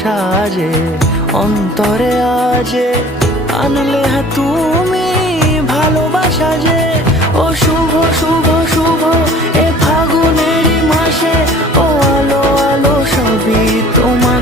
সাজে অন্তরে আজে আনলে তুমি ভালোবাসা যে। ও শুভ শুভ শুভ এ ফাগুনেরই মাসে, ও আলো আলো সবই তোমার